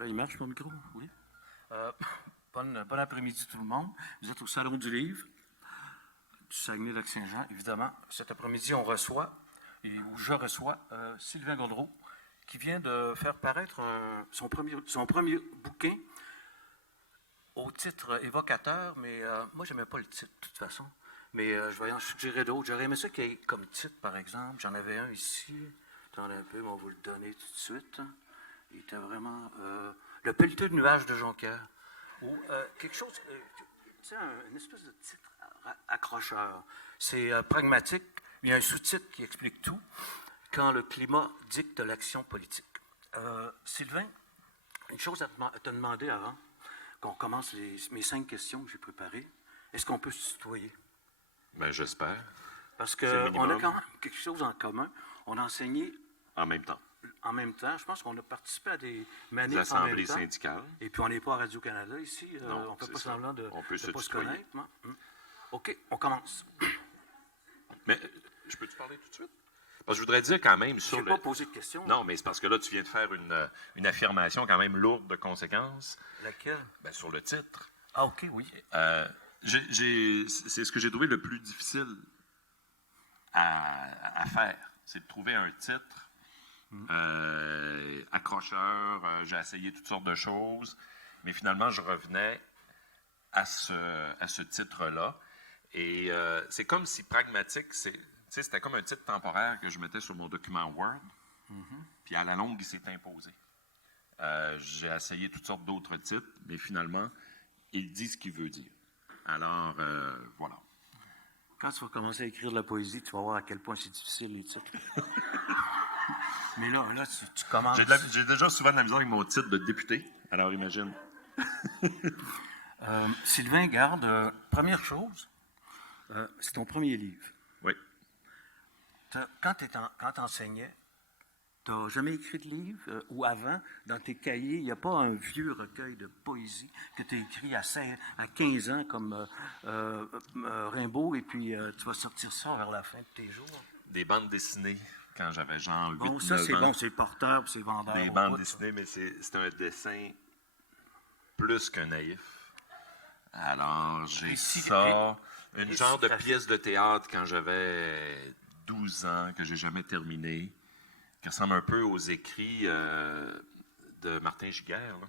Là, il marche mon micro, oui. Bon après-midi tout le monde. Vous êtes au Salon du Livre du Saguenay-Lac-Saint-Jean. Évidemment, cet après-midi, on reçoit, ou je reçois, Sylvain Gaudreault, qui vient de faire paraître son premier bouquin au titre évocateur, mais moi, je n'aimais pas le titre, de toute façon. Mais je vais en suggérer d'autres. J'aurais aimé ça qu'il y ait comme titre, par exemple. J'en avais un ici. Attendez un peu, mais on va vous le donner tout de suite. Il était vraiment... Le pelleteux de nuages de Jonquière. Ou quelque chose... tu sais, une espèce de titre accrocheur. C'est pragmatique. Il y a un sous-titre qui explique tout. Quand le climat dicte l'action politique. Sylvain, une chose à te demander avant qu'on commence mes 5 questions que j'ai préparées. Est-ce qu'on peut se tutoyer? Ben, j'espère. Parce qu'on a quand même quelque chose en commun. On a enseigné... En même temps. En même temps, je pense qu'on a participé à des manifs assemblées syndicales. Et puis on n'est pas à Radio-Canada ici. Non, on ne fait pas semblant de on peut ne pas se tutoyer. connaître. OK, on commence. Mais je peux te parler tout de suite? Parce que je voudrais dire quand même sur je n'ai pas posé de question. Non, mais c'est parce que là, tu viens de faire une affirmation quand même lourde de conséquences. Laquelle? Ben, sur le titre. Ah, OK, oui. C'est ce que j'ai trouvé le plus difficile à faire. C'est de trouver un titre accrocheur. J'ai essayé toutes sortes de choses. Mais finalement, je revenais à ce titre-là. Et c'est comme si pragmatique, c'était comme un titre temporaire que je mettais sur mon document Word. Puis à la longue, il s'est imposé. J'ai essayé toutes sortes d'autres titres, mais finalement, il dit ce qu'il veut dire. Alors, voilà. Quand tu vas commencer à écrire de la poésie, tu vas voir à quel point c'est difficile, les titres. Mais là tu commences... J'ai déjà souvent de la misère avec mon titre de député, alors imagine. Sylvain, garde, première chose, c'est ton premier livre. Oui. Quand tu enseignais, tu n'as jamais écrit de livre ou avant, dans tes cahiers, il n'y a pas un vieux recueil de poésie que tu as écrit à 15 ans comme Rimbaud, et puis tu vas sortir ça vers la fin de tes jours? Des bandes dessinées, quand j'avais genre 8 bon, ça, c'est ans. bon, c'est porteur, c'est vendeur. Des bandes dessinées, mais c'est un dessin plus qu'un naïf. Alors, j'ai ça, une genre de pièce de théâtre quand j'avais 12 ans, que j'ai jamais terminée, qui ressemble un peu aux écrits de Martin Giguère. Là.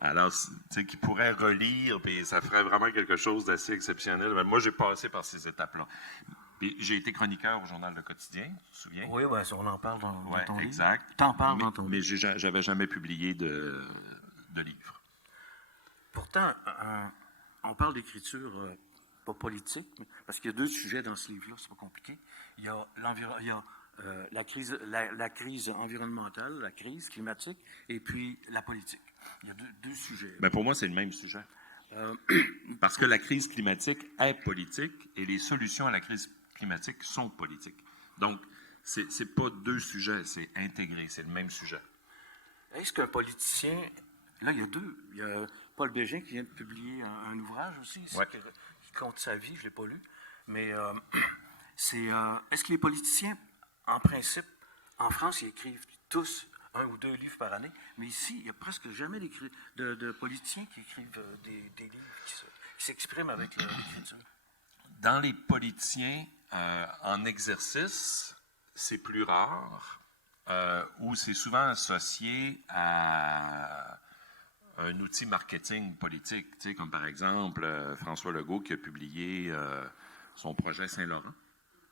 Alors, tu sais, qui pourrait relire, puis ça ferait vraiment quelque chose d'assez exceptionnel. Mais moi, j'ai passé par ces étapes-là. Puis, j'ai été chroniqueur au Journal Le Quotidien, tu te souviens? Oui, ouais, on en parle dans ton livre. Exact. T'en parles dans ton livre. Mais j'avais jamais publié de livre. Pourtant, on parle d'écriture pas politique, mais, parce qu'il y a 2 sujets dans ce livre-là, c'est pas compliqué. Il y a la crise environnementale, la crise climatique, et puis la politique. Il y a deux sujets. Ben pour moi, c'est le même sujet. Parce que la crise climatique est politique et les solutions à la crise climatique sont politiques. Donc, c'est pas 2 sujets, c'est intégré, c'est le même sujet. Est-ce qu'un politicien... Là, il y a 2. Il y a Paul Bégin qui vient de publier un ouvrage aussi, ouais. qui compte sa vie, je ne l'ai pas lu. Mais est-ce que les politiciens, en principe, en France, ils écrivent tous 1 ou 2 livres par année, mais ici, il n'y a presque jamais de politiciens qui écrivent des livres qui s'expriment avec l'écriture. Dans les politiciens en exercice, c'est plus rare, où c'est souvent associé à un outil marketing politique, tu sais, comme par exemple François Legault qui a publié son projet Saint-Laurent.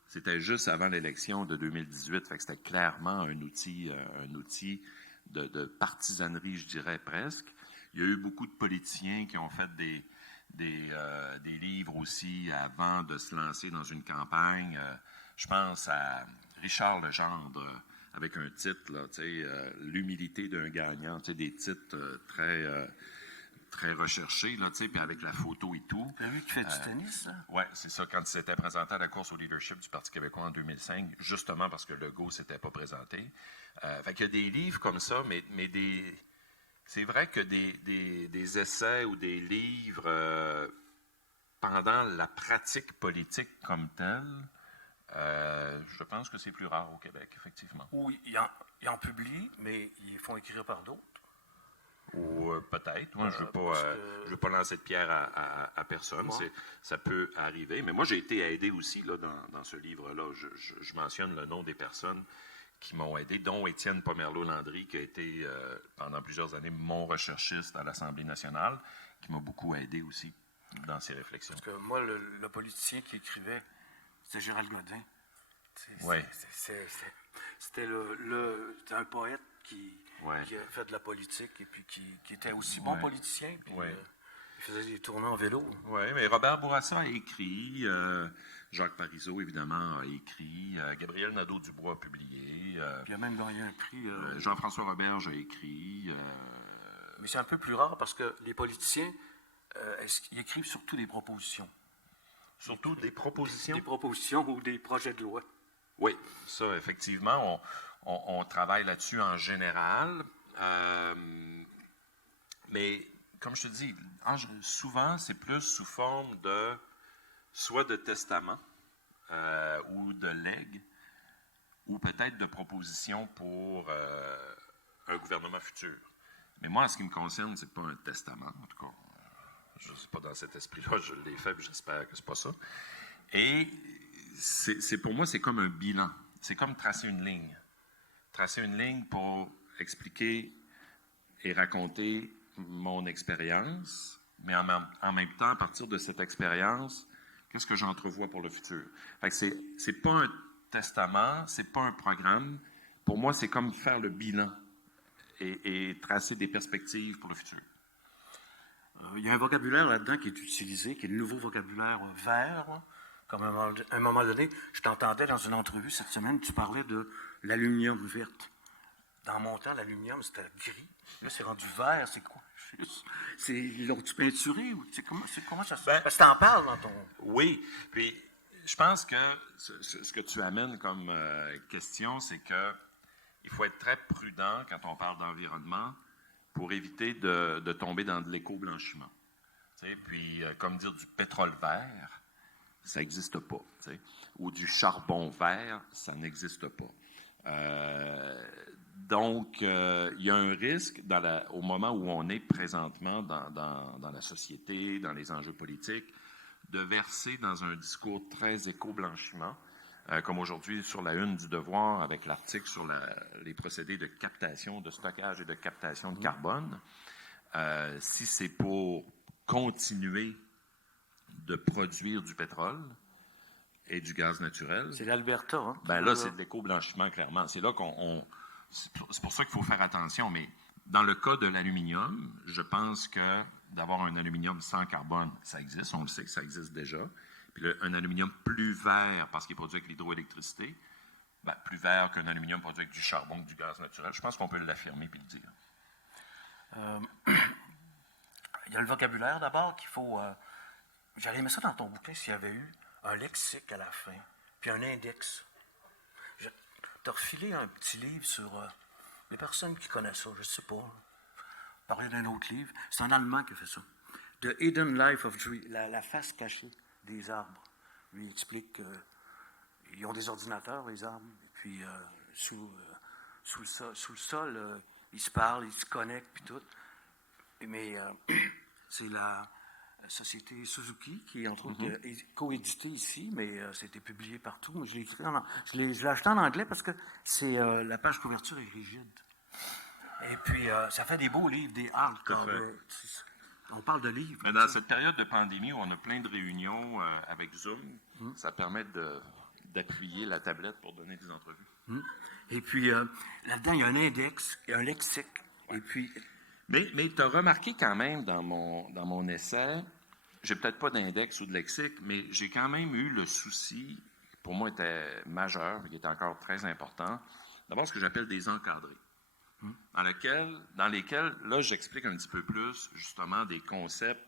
C'était juste avant l'élection de 2018, fait que c'était clairement un outil de partisanerie, je dirais presque. Il y a eu beaucoup de politiciens qui ont fait des livres aussi avant de se lancer dans une campagne. Je pense à Richard Legendre, avec un titre, là, l'humilité d'un gagnant, des titres très recherchés, là, puis avec la photo et tout. Tu as vu qu'il fait du tennis, ça? Oui, c'est ça, quand il s'était présenté à la course au leadership du Parti québécois en 2005, justement parce que Legault ne s'était pas présenté. Fait qu'il y a des livres comme ça, mais c'est vrai que des essais ou des livres pendant la pratique politique comme telle, je pense que c'est plus rare au Québec, effectivement. Ou ils en publient, mais ils font écrire par d'autres. Ou peut-être. Moi, je ne parce veux pas lancer de pierre à personne. Ouais. Ça peut arriver. Mais moi, j'ai été aidé aussi là, dans ce livre-là. Je mentionne le nom des personnes qui m'ont aidé, dont Étienne Pomerleau-Landry, qui a été pendant plusieurs années mon recherchiste à l'Assemblée nationale, qui m'a beaucoup aidé aussi dans ses réflexions. Parce que moi, le politicien qui écrivait, c'était Gérald Godin. Ouais. C'était c'était un poète qui a fait de la politique et puis qui était aussi bon politicien. Puis, il faisait des tournées en vélo. Oui, mais Robert Bourassa a écrit, Jacques Parizeau, évidemment, a écrit, Gabriel Nadeau-Dubois a publié. Puis il a même gagné un prix. Jean-François Roberge a écrit. Mais c'est un peu plus rare parce que les politiciens, ils écrivent surtout des propositions. Surtout des propositions. Des propositions ou des projets de loi. Oui, ça, effectivement, on travaille là-dessus en général. Mais, comme je te dis, souvent, c'est plus sous forme de soit de testament ou de legs, ou peut-être de propositions pour un gouvernement futur. Mais moi, en ce qui me concerne, c'est pas un testament, en tout cas. Je ne sais pas dans cet esprit-là, je l'ai fait, puis j'espère que c'est pas ça. Et pour moi, c'est comme un bilan. C'est comme tracer une ligne. Tracer une ligne pour expliquer et raconter mon expérience, mais en même temps, à partir de cette expérience, qu'est-ce que j'entrevois pour le futur? Fait que c'est pas un testament, c'est pas un programme. Pour moi, c'est comme faire le bilan et tracer des perspectives pour le futur. Il y a un vocabulaire là-dedans qui est utilisé, qui est le nouveau vocabulaire vert. Comme à un moment donné, je t'entendais dans une entrevue cette semaine, tu parlais de l'aluminium verte. Dans mon temps, l'aluminium, c'était gris. Là, c'est rendu vert. C'est quoi? L'ont-tu peinturé? Comment ça se fait? Parce que t'en parles dans ton... Oui. Puis, je pense que ce que tu amènes comme question, c'est que il faut être très prudent quand on parle d'environnement pour éviter de tomber dans de l'éco-blanchiment. Puis, comme dire du pétrole vert, ça n'existe pas. T'sais. Ou du charbon vert, ça n'existe pas. Donc, il y a un risque au moment où on est présentement dans la société, dans les enjeux politiques, de verser dans un discours très éco-blanchiment, comme aujourd'hui sur la une du Devoir avec l'article sur les procédés de captation, de stockage et de captation de carbone. Si c'est pour continuer de produire du pétrole et du gaz naturel. C'est l'Alberta, hein? Ben là, c'est de l'éco-blanchiment, clairement. C'est là c'est pour ça qu'il faut faire attention, mais dans le cas de l'aluminium, je pense que d'avoir un aluminium sans carbone, ça existe, on le sait que ça existe déjà. Puis un aluminium plus vert, parce qu'il est produit avec l'hydroélectricité, plus vert qu'un aluminium produit avec du charbon ou du gaz naturel, je pense qu'on peut l'affirmer puis le dire. Il y a le vocabulaire d'abord qu'il faut... J'aurais aimé ça dans ton bouquin s'il y avait eu un lexique à la fin, puis un index. T'as refilé un petit livre sur les personnes qui connaissent ça, je sais pas. Parler d'un autre livre. C'est un Allemand qui a fait ça. The Hidden Life of Trees, la face cachée des arbres. Lui, il explique qu'ils ont des ordinateurs, les arbres, et puis sous le sol, ils se parlent, ils se connectent, puis tout. Mais c'est la société Suzuki qui est entre autres coédité ici, mais c'était publié partout. Moi, je l'ai écrit je l'ai acheté en anglais parce que la page couverture est rigide. Et puis, ça fait des beaux livres, des hardcovers. On parle de livres. Mais dans cette période de pandémie où on a plein de réunions avec Zoom, ça permet d'appuyer la tablette pour donner des entrevues. Et puis, là-dedans, il y a un index, il y a un lexique. Ouais. Et puis... Mais tu as remarqué quand même dans mon essai, j'ai peut-être pas d'index ou de lexique, mais j'ai quand même eu le souci, qui pour moi était majeur, qui était encore très important, d'avoir ce que j'appelle des encadrés. Dans lesquels, là, j'explique un petit peu plus, justement, des concepts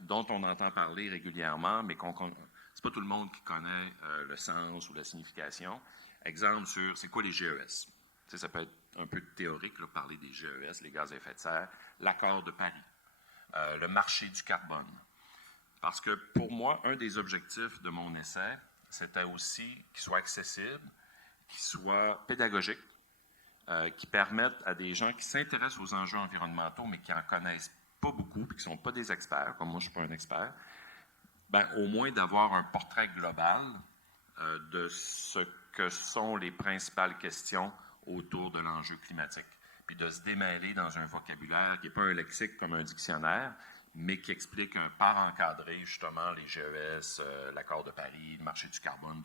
dont on entend parler régulièrement, mais c'est pas tout le monde qui connaît le sens ou la signification. Exemple sur, c'est quoi les GES? Tu sais, ça peut être un peu théorique, là, parler des GES, les gaz à effet de serre, l'accord de Paris, le marché du carbone. Parce que pour moi, un des objectifs de mon essai, c'était aussi qu'il soit accessible, qu'il soit pédagogique, qui permettent à des gens qui s'intéressent aux enjeux environnementaux, mais qui n'en connaissent pas beaucoup, puis qui ne sont pas des experts, comme moi je ne suis pas un expert, ben, au moins d'avoir un portrait global de ce que sont les principales questions autour de l'enjeu climatique, puis de se démêler dans un vocabulaire qui n'est pas un lexique comme un dictionnaire, mais qui explique un part encadré, justement, les GES, l'accord de Paris, le marché du carbone,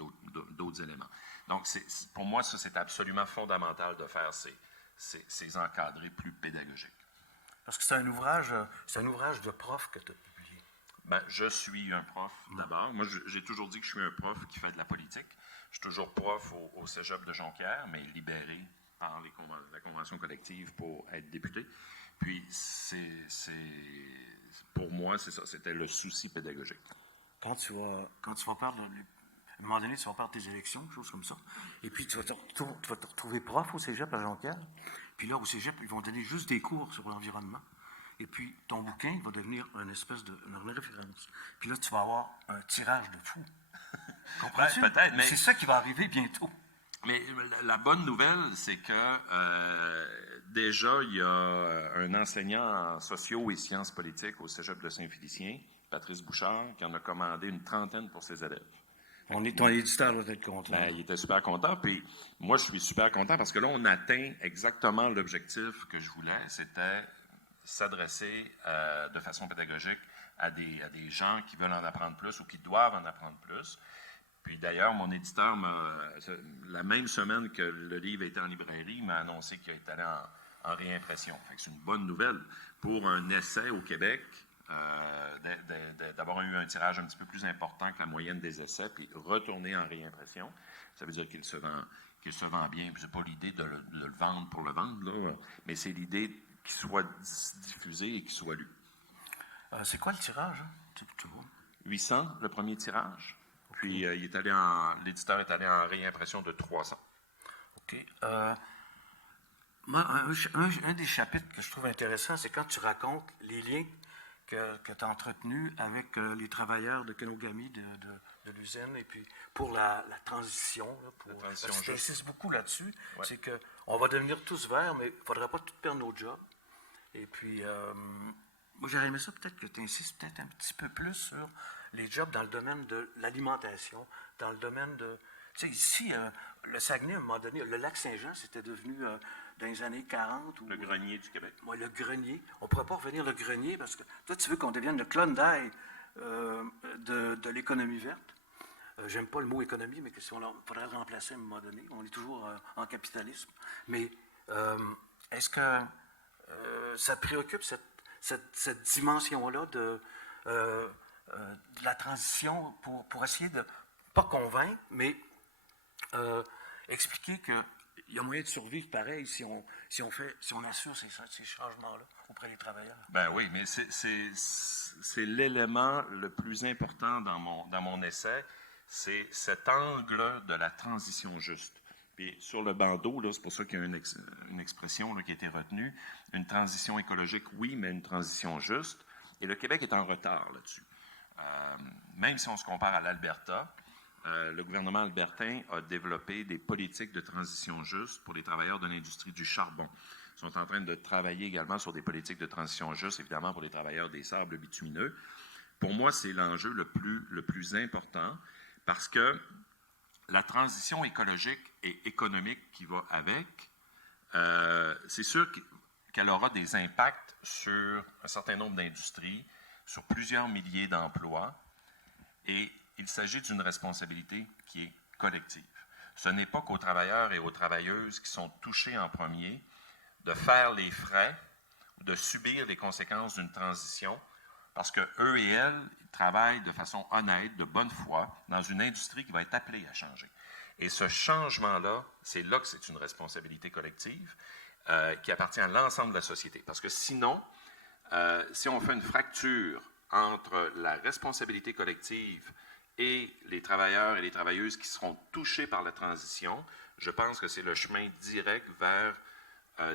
d'autres éléments. Donc, pour moi, ça, c'est absolument fondamental de faire ces encadrés plus pédagogiques. Parce que c'est un ouvrage de prof que tu as publié. Ben, je suis un prof, d'abord. Moi, j'ai toujours dit que je suis un prof qui fait de la politique. Je suis toujours prof au Cégep de Jonquière, mais libéré par la convention collective pour être député. Puis, pour moi, c'est ça, c'était le souci pédagogique. Quand tu vas perdre, à un moment donné, tu vas perdre tes élections, quelque chose comme ça, et puis tu vas te retrouver prof au Cégep à Jonquière, puis là, au Cégep, ils vont donner juste des cours sur l'environnement, et puis ton bouquin va devenir une espèce de référence. Puis là, tu vas avoir un tirage de fou. Comprends-tu? Ouais, peut-être, mais... C'est ça qui va arriver bientôt. Mais la bonne nouvelle, c'est que déjà, il y a un enseignant en sociaux et sciences politiques au Cégep de Saint-Félicien, Patrice Bouchard, qui en a commandé une trentaine pour ses élèves. Ton éditeur doit être content. Ben, il était super content, puis moi, je suis super content parce que là, on atteint exactement l'objectif que je voulais, c'était s'adresser de façon pédagogique à des gens qui veulent en apprendre plus ou qui doivent en apprendre plus. Puis d'ailleurs, mon éditeur, la même semaine que le livre était en librairie, il m'a annoncé qu'il était allé en réimpression. Fait que c'est une bonne nouvelle pour un essai au Québec, d'avoir eu un tirage un petit peu plus important que la moyenne des essais, puis retourner en réimpression. Ça veut dire qu'il se vend bien. Puis c'est pas l'idée de le vendre pour le vendre, là, mais c'est l'idée qu'il soit diffusé et qu'il soit lu. C'est quoi le tirage? Hein? Tu vois? 800, le premier tirage. Puis l'éditeur est allé en réimpression de 300. OK. Moi, un des chapitres que je trouve intéressant, c'est quand tu racontes les liens que tu as entretenus avec les travailleurs de Kenogami, de l'usine, et puis pour la transition. Là, tu insistes beaucoup là-dessus. Ouais. C'est qu'on va devenir tous verts, mais il ne faudra pas tout perdre nos jobs. Et puis, moi, j'aurais aimé ça peut-être que tu insistes peut-être un petit peu plus sur les jobs dans le domaine de l'alimentation, dans le domaine de... Tu sais, ici, le Saguenay, à un moment donné, le lac Saint-Jean, c'était devenu, dans les années 40... Le grenier du Québec. Oui, le grenier. On ne pourrait pas revenir le grenier, parce que toi, tu veux qu'on devienne le Klondike de l'économie verte. J'aime pas le mot économie, mais il faudrait le remplacer à un moment donné. On est toujours en capitalisme. Mais est-ce que ça préoccupe cette dimension-là de la transition pour essayer de, pas convaincre, mais expliquer qu'il y a moyen de survivre pareil si on assure ces changements-là auprès des travailleurs? Ben oui, mais c'est l'élément le plus important dans mon essai, c'est cet angle de la transition juste. Puis sur le bandeau, là, c'est pour ça qu'il y a une expression là, qui a été retenue. Une transition écologique, oui, mais une transition juste. Et le Québec est en retard là-dessus. Même si on se compare à l'Alberta, le gouvernement albertain a développé des politiques de transition juste pour les travailleurs de l'industrie du charbon. Ils sont en train de travailler également sur des politiques de transition juste, évidemment, pour les travailleurs des sables bitumineux. Pour moi, c'est l'enjeu le plus important parce que la transition écologique et économique qui va avec, c'est sûr qu'elle aura des impacts sur un certain nombre d'industries, sur plusieurs milliers d'emplois, et il s'agit d'une responsabilité qui est collective. Ce n'est pas qu'aux travailleurs et aux travailleuses qui sont touchés en premier de faire les frais ou de subir les conséquences d'une transition, parce qu'eux et elles travaillent de façon honnête, de bonne foi, dans une industrie qui va être appelée à changer. Et ce changement-là, c'est là que c'est une responsabilité collective qui appartient à l'ensemble de la société. Parce que sinon, si on fait une fracture entre la responsabilité collective et les travailleurs et les travailleuses qui seront touchés par la transition, je pense que c'est le chemin direct vers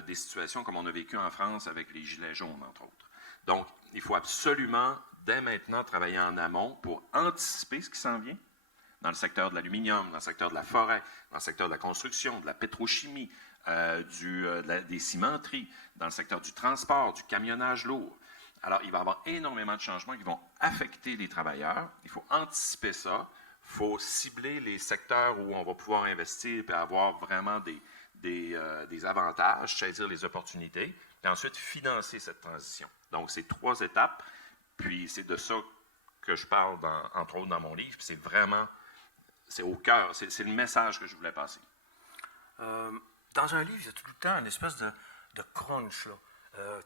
des situations comme on a vécu en France avec les Gilets jaunes, entre autres. Donc, il faut absolument, dès maintenant, travailler en amont pour anticiper ce qui s'en vient, dans le secteur de l'aluminium, dans le secteur de la forêt, dans le secteur de la construction, de la pétrochimie, des cimenteries, dans le secteur du transport, du camionnage lourd. Alors, il va y avoir énormément de changements qui vont affecter les travailleurs. Il faut anticiper ça. Il faut cibler les secteurs où on va pouvoir investir et avoir vraiment des avantages, saisir les opportunités, et ensuite financer cette transition. Donc, c'est 3 étapes, puis c'est de ça que je parle, entre autres, dans mon livre. Puis c'est vraiment, c'est au cœur, c'est le message que je voulais passer. Dans un livre, il y a tout le temps une espèce de crunch, là.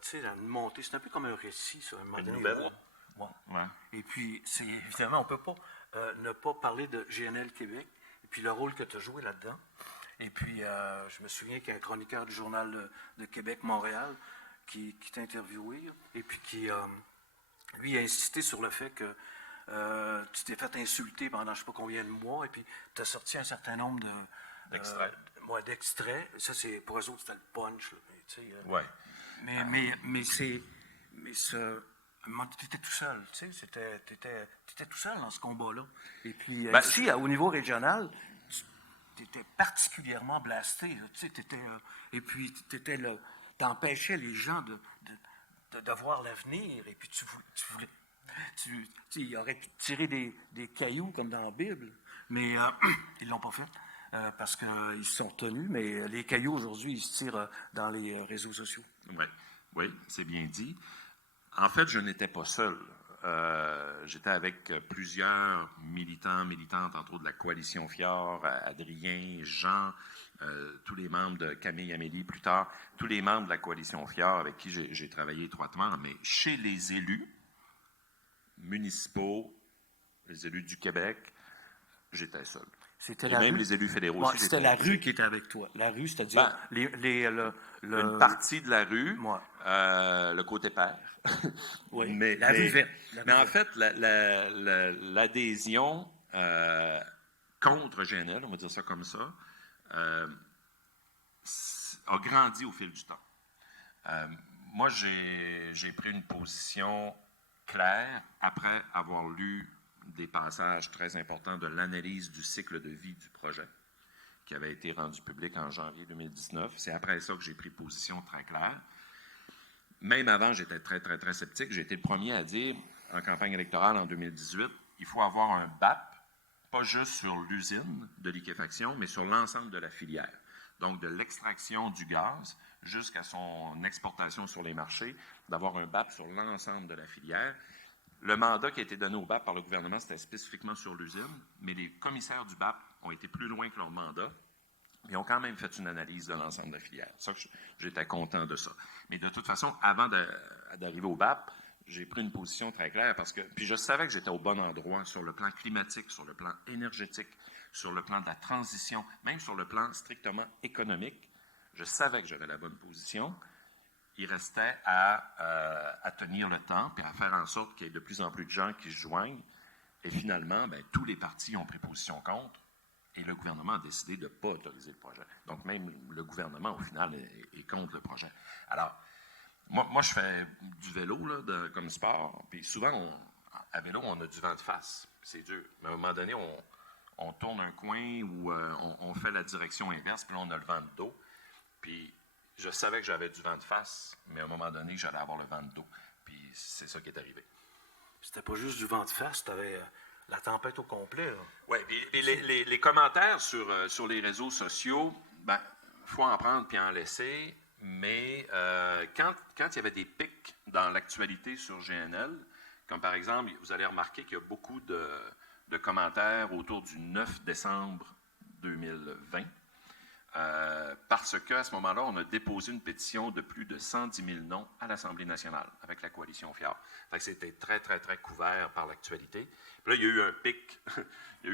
Tu sais, une montée, c'est un peu comme un récit, ça. Une nouvelle. Ouais. Ouais. Et puis, c'est évidemment, on ne peut pas ne pas parler de GNL Québec, et puis le rôle que tu as joué là-dedans. Et puis, je me souviens qu'il y a un chroniqueur du Journal de Québec-Montréal qui t'a interviewé, et puis qui, lui, a insisté sur le fait que tu t'es fait insulter pendant je ne sais pas combien de mois, et puis tu as sorti un certain nombre d'extraits. Ça, c'est pour eux autres, c'était le punch. Ouais. Mais tu étais tout seul, tu sais, t'étais tout seul dans ce combat-là. Et puis, ici, au niveau régional, tu étais particulièrement blasté, là, tu sais, et puis t'empêchais les gens de voir l'avenir, et puis tu voulais, il aurait pu tirer des cailloux comme dans la Bible, mais ils l'ont pas fait. Parce qu'ils se sont tenus, mais les cailloux, aujourd'hui, ils se tirent dans les réseaux sociaux. Oui, c'est bien dit. En fait, je n'étais pas seul. J'étais avec plusieurs militantes, entre autres de la Coalition Fjord, Adrien, Jean, tous les membres de Camille Amélie plus tard, tous les membres de la Coalition Fjord avec qui j'ai travaillé étroitement, mais chez les élus municipaux, les élus du Québec, j'étais seul. C'était et même les élus fédéraux aussi. C'était la rue qui était avec toi. La rue, c'est-à-dire une partie de la rue, le côté père. Oui, la rue verte. Mais en fait, l'adhésion contre GNL, on va dire ça comme ça, a grandi au fil du temps. Moi, j'ai pris une position claire après avoir lu des passages très importants de l'analyse du cycle de vie du projet qui avait été rendu public en janvier 2019. C'est après ça que j'ai pris position très claire. Même avant, j'étais très, très, très sceptique. J'ai été le premier à dire, en campagne électorale en 2018, il faut avoir un BAP, pas juste sur l'usine de liquéfaction, mais sur l'ensemble de la filière. Donc, de l'extraction du gaz jusqu'à son exportation sur les marchés, d'avoir un BAP sur l'ensemble de la filière. Le mandat qui a été donné au BAP par le gouvernement, c'était spécifiquement sur l'usine, mais les commissaires du BAP ont été plus loin que leur mandat, mais ont quand même fait une analyse de l'ensemble de la filière. Ça, j'étais content de ça. Mais de toute façon, avant d'arriver au BAP, j'ai pris une position très claire parce que, puis je savais que j'étais au bon endroit sur le plan climatique, sur le plan énergétique, sur le plan de la transition, même sur le plan strictement économique. Je savais que j'avais la bonne position. Il restait à tenir le temps et à faire en sorte qu'il y ait de plus en plus de gens qui se joignent. Et finalement, tous les partis ont pris position contre et le gouvernement a décidé de ne pas autoriser le projet. Donc, même le gouvernement, au final, est contre le projet. Alors, moi je fais du vélo là, comme sport. Puis souvent, à vélo, on a du vent de face. C'est dur. Mais à un moment donné, on tourne un coin ou on fait la direction inverse, puis là, on a le vent de dos. Puis je savais que j'avais du vent de face, mais à un moment donné, j'allais avoir le vent de dos. Puis c'est ça qui est arrivé. C'était pas juste du vent de face, t'avais la tempête au complet. Oui, puis les commentaires sur les réseaux sociaux, il faut en prendre puis en laisser, mais quand il y avait des pics dans l'actualité sur GNL, comme par exemple, vous allez remarquer qu'il y a beaucoup de commentaires autour du 9 décembre 2020, parce qu'à ce moment-là, on a déposé une pétition de plus de 110 000 noms à l'Assemblée nationale avec la Coalition Fjord. Fait que c'était très, très, très couvert par l'actualité. Puis là, il y a eu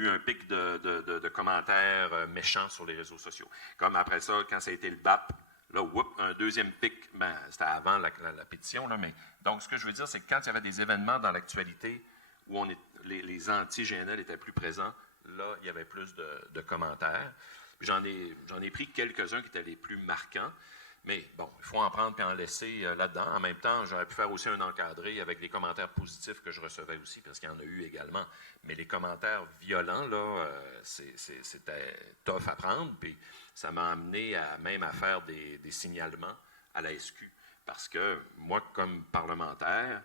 un pic, de commentaires méchants sur les réseaux sociaux. Comme après ça, quand ça a été le BAP, là, un deuxième pic, c'était avant la pétition, là, mais donc ce que je veux dire, c'est que quand il y avait des événements dans l'actualité où les anti-GNL étaient plus présents, là, il y avait plus de commentaires. J'en ai pris quelques-uns qui étaient les plus marquants. Mais bon, il faut en prendre et en laisser là-dedans. En même temps, j'aurais pu faire aussi un encadré avec les commentaires positifs que je recevais aussi, parce qu'il y en a eu également. Mais les commentaires violents, là, c'était tough à prendre. Puis ça m'a amené même à faire des signalements à la SQ. Parce que moi, comme parlementaire,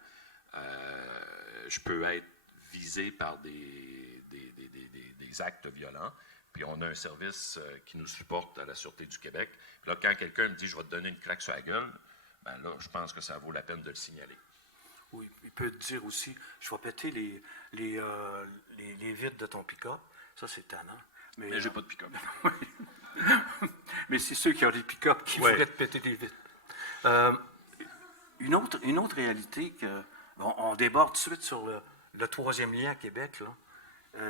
je peux être visé par des actes violents. Puis on a un service qui nous supporte à la Sûreté du Québec. Puis là, quand quelqu'un me dit « je vais te donner une craque sur la gueule », ben là, je pense que ça vaut la peine de le signaler. Oui, il peut te dire aussi, je vais péter les vitres de ton pick-up. Ça, c'est tannant. Mais j'ai pas de pick-up. Mais c'est ceux qui ont des pick-up qui voudraient te péter des vitres. Une autre réalité que on déborde tout de suite sur le troisième lien à Québec, là.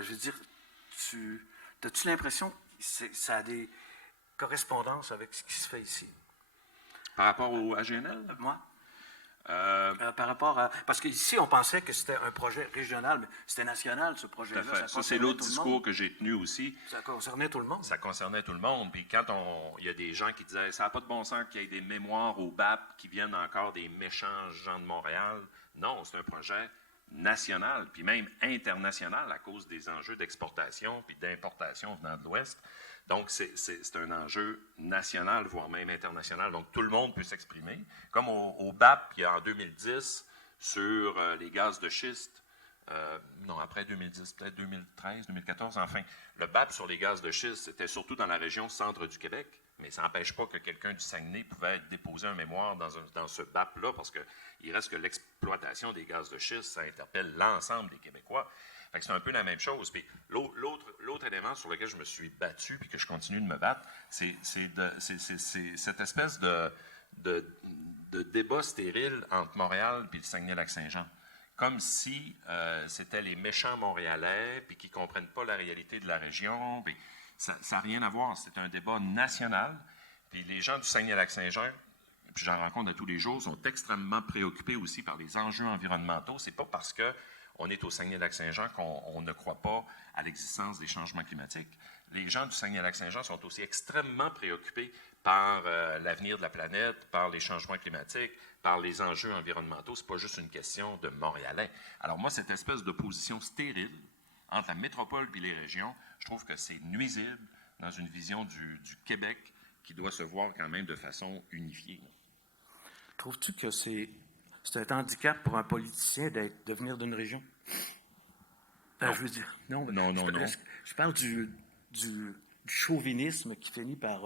Je veux dire, as-tu l'impression que ça a des correspondances avec ce qui se fait ici? Par rapport au AGNL? Moi? Par rapport à... Parce qu'ici, on pensait que c'était un projet régional, mais c'était national, ce projet-là. Ça, c'est l'autre discours que j'ai tenu aussi. Ça concernait tout le monde. Ça concernait tout le monde. Puis quand il y a des gens qui disaient « ça n'a pas de bon sens qu'il y ait des mémoires au BAP qui viennent encore des méchants gens de Montréal », non, c'est un projet national, puis même international à cause des enjeux d'exportation puis d'importation venant de l'Ouest. Donc, c'est un enjeu national, voire même international. Donc, tout le monde peut s'exprimer. Comme au BAP, il y a en 2010, sur les gaz de schiste, non, après 2010, peut-être 2013, 2014, enfin, le BAP sur les gaz de schiste, c'était surtout dans la région centre du Québec, mais ça n'empêche pas que quelqu'un du Saguenay pouvait déposer un mémoire dans ce BAP-là, parce qu'il reste que l'exploitation des gaz de schiste, ça interpelle l'ensemble des Québécois. Fait que c'est un peu la même chose. Puis l'autre élément sur lequel je me suis battu puis que je continue de me battre, c'est cette espèce de débat stérile entre Montréal et le Saguenay-Lac-Saint-Jean. Comme si c'était les méchants Montréalais puis qui ne comprennent pas la réalité de la région. Puis ça n'a rien à voir. C'est un débat national. Puis les gens du Saguenay-Lac-Saint-Jean, puis j'en rencontre à tous les jours, sont extrêmement préoccupés aussi par les enjeux environnementaux. C'est pas parce que on est au Saguenay-Lac-Saint-Jean qu'on ne croit pas à l'existence des changements climatiques. Les gens du Saguenay-Lac-Saint-Jean sont aussi extrêmement préoccupés par l'avenir de la planète, par les changements climatiques, par les enjeux environnementaux. Ce n'est pas juste une question de Montréalais. Alors moi, cette espèce d'opposition stérile entre la métropole et les régions, je trouve que c'est nuisible dans une vision du Québec qui doit se voir quand même de façon unifiée. Trouves-tu que c'est un handicap pour un politicien de venir d'une région? Je veux dire, non. Je parle du chauvinisme qui finit par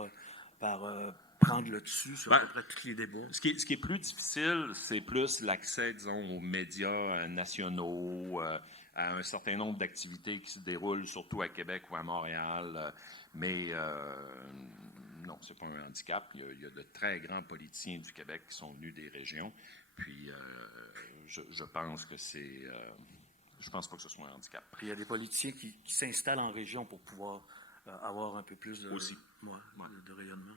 prendre le dessus sur à peu près tous les débats. Ce qui est plus difficile, c'est plus l'accès, disons, aux médias nationaux, à un certain nombre d'activités qui se déroulent surtout à Québec ou à Montréal. Mais non, c'est pas un handicap. Il y a de très grands politiciens du Québec qui sont venus des régions. Puis, je pense que je pense pas que ce soit un handicap. Puis il y a des politiciens qui s'installent en région pour pouvoir avoir un peu plus de rayonnement.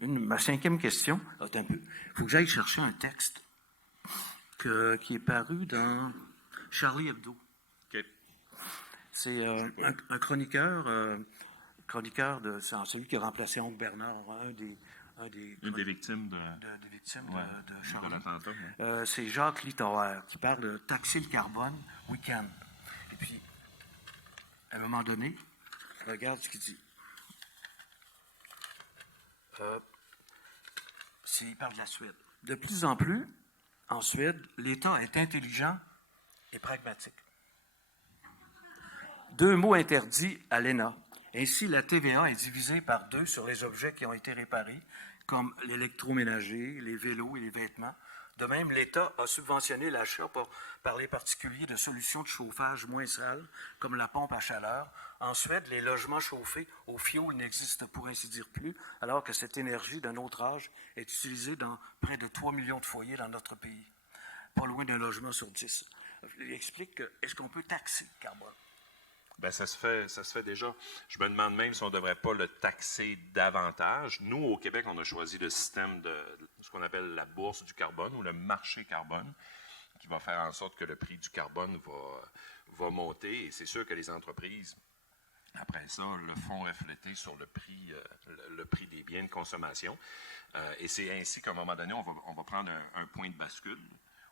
Ma cinquième question, attends un peu. Il faut que j'aille chercher un texte qui est paru dans Charlie Hebdo. Okay. C'est un chroniqueur c'est celui qui a remplacé Oncle Bernard, une des victimes de Charlie. De l'attentat. C'est Jacques Littorer qui parle de taxer le carbone week-end. Et puis, à un moment donné, regarde ce qu'il dit. Il parle de la Suède. De plus en plus, en Suède, l'État est intelligent et pragmatique. 2 mots interdits à l'ENA. Ainsi, la TVA est divisée par 2 sur les objets qui ont été réparés, comme l'électroménager, les vélos et les vêtements. De même, l'État a subventionné l'achat par les particuliers de solutions de chauffage moins sales, comme la pompe à chaleur. En Suède, les logements chauffés au fioul n'existent pour ainsi dire plus, alors que cette énergie d'un autre âge est utilisée dans près de 3 millions de foyers dans notre pays, pas loin d'un logement sur 10. Il explique que, est-ce qu'on peut taxer le carbone? Bien, ça se fait déjà. Je me demande même si on ne devrait pas le taxer davantage. Nous, au Québec, on a choisi le système de ce qu'on appelle la bourse du carbone ou le marché carbone, qui va faire en sorte que le prix du carbone va monter. Et c'est sûr que les entreprises Après ça, le fonds reflété sur le prix des biens de consommation. Et c'est ainsi qu'à un moment donné, on va prendre un point de bascule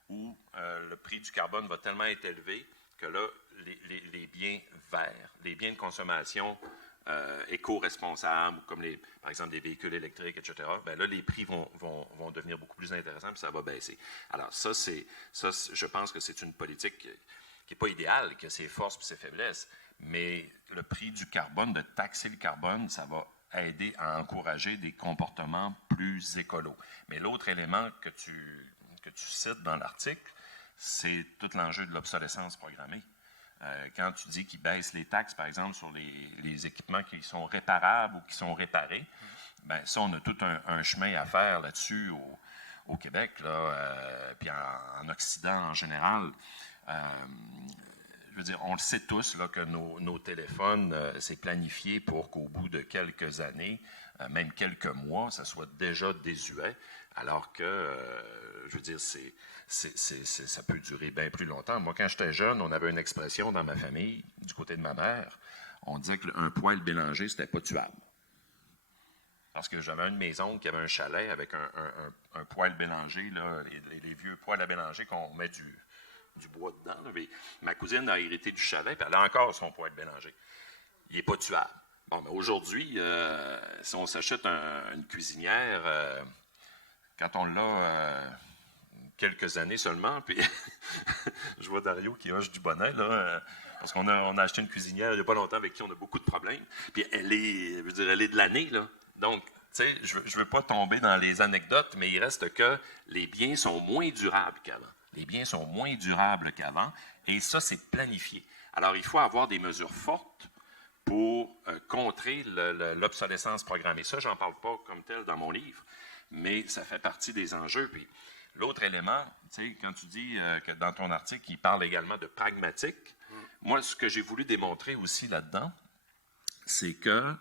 où le prix du carbone va tellement être élevé que là, les biens verts, les biens de consommation éco-responsables, comme par exemple les véhicules électriques, etc., bien là, les prix vont devenir beaucoup plus intéressants, puis ça va baisser. Alors ça, je pense que c'est une politique qui n'est pas idéale, qui a ses forces et ses faiblesses, mais le prix du carbone, de taxer le carbone, ça va aider à encourager des comportements plus écolos. Mais l'autre élément que tu cites dans l'article, c'est tout l'enjeu de l'obsolescence programmée. Quand tu dis qu'ils baissent les taxes, par exemple, sur les équipements qui sont réparables ou qui sont réparés, bien ça, on a tout un chemin à faire là-dessus au Québec, là, puis en Occident en général. Je veux dire, on le sait tous là, que nos téléphones, c'est planifié pour qu'au bout de quelques années, même quelques mois, ça soit déjà désuet, alors que, je veux dire, ça peut durer bien plus longtemps. Moi, quand j'étais jeune, on avait une expression dans ma famille, du côté de ma mère, on disait qu'un poêle mélangé, c'était pas tuable. Parce que j'avais un de mes oncles qui avait un chalet avec un poêle mélangé, là, les vieux poêles à mélanger qu'on met du bois dedans. Là. Ma cousine a hérité du chalet, puis elle a encore son poêle mélangé. Il n'est pas tuable. Bon, mais aujourd'hui, si on s'achète une cuisinière, quand on l'a quelques années seulement, puis je vois Dario qui hoche du bonnet, là, parce qu'on a acheté une cuisinière il n'y a pas longtemps avec qui on a beaucoup de problèmes, puis elle est de l'année, là. Donc, tu sais, je veux pas tomber dans les anecdotes, mais il reste que les biens sont moins durables qu'avant. Les biens sont moins durables qu'avant, et ça, c'est planifié. Alors, il faut avoir des mesures fortes pour contrer l'obsolescence programmée. Ça, j'en parle pas comme tel dans mon livre, mais ça fait partie des enjeux. Puis, l'autre élément, tu sais, quand tu dis que dans ton article, il parle également de pragmatique, moi, ce que j'ai voulu démontrer aussi là-dedans, c'est que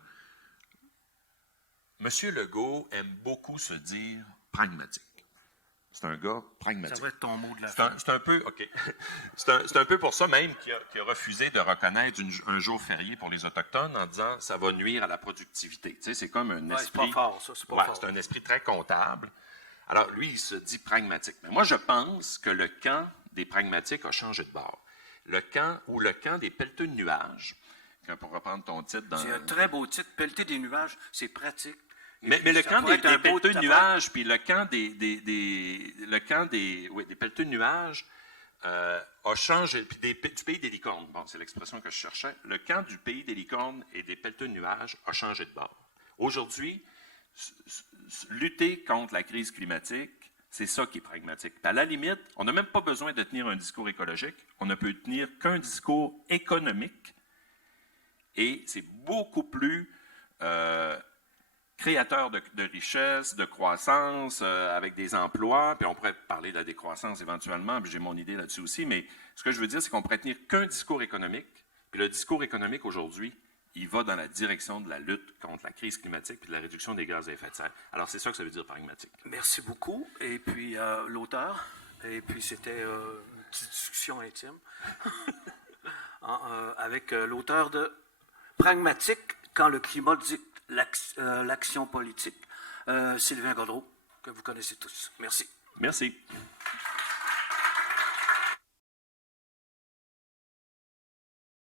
M. Legault aime beaucoup se dire pragmatique. C'est un gars pragmatique. Ça va être ton mot de la fin. C'est un peu, OK. C'est un peu pour ça même qu'il a refusé de reconnaître un jour férié pour les Autochtones en disant ça va nuire à la productivité. Tu sais, c'est comme un esprit. C'est pas fort, ça. C'est pas fort. C'est un esprit très comptable. Alors, lui, il se dit pragmatique. Mais moi, je pense que le camp des pragmatiques a changé de bord. Le camp des pelleteux de nuages, pour reprendre ton titre dans. C'est un très beau titre. Pelleter des nuages, c'est pratique. Mais le camp des pelleteux de nuages, puis le camp des pelleteux de nuages a changé, puis du pays des licornes, bon, c'est l'expression que je cherchais, le camp du pays des licornes et des pelleteux de nuages a changé de bord. Aujourd'hui, lutter contre la crise climatique, c'est ça qui est pragmatique. Puis à la limite, on n'a même pas besoin de tenir un discours écologique, on ne peut tenir qu'un discours économique, et c'est beaucoup plus créateur de richesse, de croissance, avec des emplois, puis on pourrait parler de la décroissance éventuellement, puis j'ai mon idée là-dessus aussi, mais ce que je veux dire, c'est qu'on pourrait tenir qu'un discours économique, puis le discours économique aujourd'hui, il va dans la direction de la lutte contre la crise climatique puis de la réduction des gaz à effet de serre. Alors, c'est ça que ça veut dire pragmatique. Merci beaucoup. Et puis, l'auteur, et puis c'était une petite discussion intime avec l'auteur de Pragmatique, quand le climat dicte l'action politique, Sylvain Gaudreault, que vous connaissez tous. Merci. Merci.